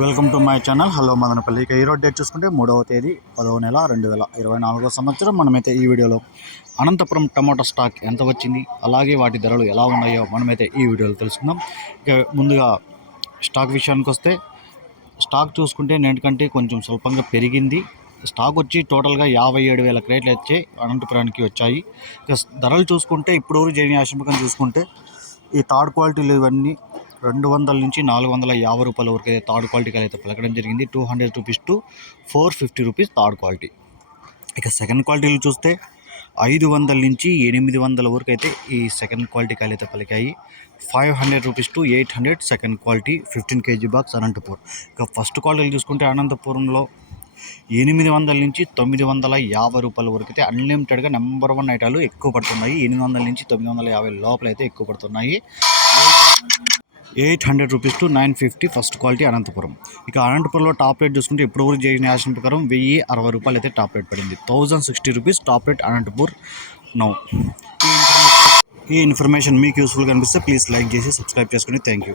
Welcome to my channel hello Madanapalle ఇక ఈరోజు date చూసుకుంటే మూడవ తేదీ పదవ నెల రెండు వేల ఇరవై నాలుగో సంవత్సరం. మనమైతే ఈ వీడియోలో అనంతపురం టమాటా స్టాక్ ఎంత వచ్చింది అలాగే వాటి ధరలు ఎలా ఉన్నాయో మనమైతే ఈ వీడియోలో తెలుసుకుందాం. ఇక ముందుగా స్టాక్ విషయానికి వస్తే స్టాక్ చూసుకుంటే నేటికంటే కొంచెం స్వల్పంగా పెరిగింది. స్టాక్ వచ్చి టోటల్గా యాభై ఏడు వేల క్రేట్లు వచ్చి అనంతపురానికి వచ్చాయి. ఇక ధరలు చూసుకుంటే ఇప్పుడు జరిగిన ఆశంపకం చూసుకుంటే ఈ థర్డ్ క్వాలిటీలు ఇవన్నీ రెండు వందల నుంచి నాలుగు వందల యాభై రూపాయల వరకు అయితే థర్డ్ క్వాలిటీకి అయితే పలకడం జరిగింది. Two hundred rupees to four fifty rupees third quality. ఇక సెకండ్ క్వాలిటీలు చూస్తే ఐదు వందల నుంచి ఎనిమిది వందల వరకు అయితే ఈ సెకండ్ క్వాలిటీ కాయలు అయితే పలికాయి. Five hundred rupees to eight hundred second quality fifteen KG box Anantapur. ఇక ఫస్ట్ క్వాలిటీలు చూసుకుంటే అనంతపురంలో ఎనిమిది వందల నుంచి తొమ్మిది వందల యాభై రూపాయల వరకు అయితే అన్లిమిటెడ్గా నెంబర్ వన్ ఐటాలు ఎక్కువ పడుతున్నాయి. ఎనిమిది వందల నుంచి తొమ్మిది వందల యాభై లోపల అయితే ఎక్కువ పడుతున్నాయి. Eight hundred rupees to nine fifty first quality Anantapuram. ఇక అనంతపురంలో టాప్ రేట్ చూసుకుంటే ఇప్పుడు వరకు చేసిన యాక్షన్ ప్రకారం వెయ్యి అరవై రూపాయలు అయితే టాప్ రేట్ పడింది. Thousand sixty rupees top rate Anantapur now. ఈ ఇన్ఫర్మేషన్ మీకు యూస్ఫుల్గా అనిపిస్తే ప్లీజ్ లైక్ చేసి సబ్స్క్రైబ్ చేసుకుని థ్యాంక్ యూ.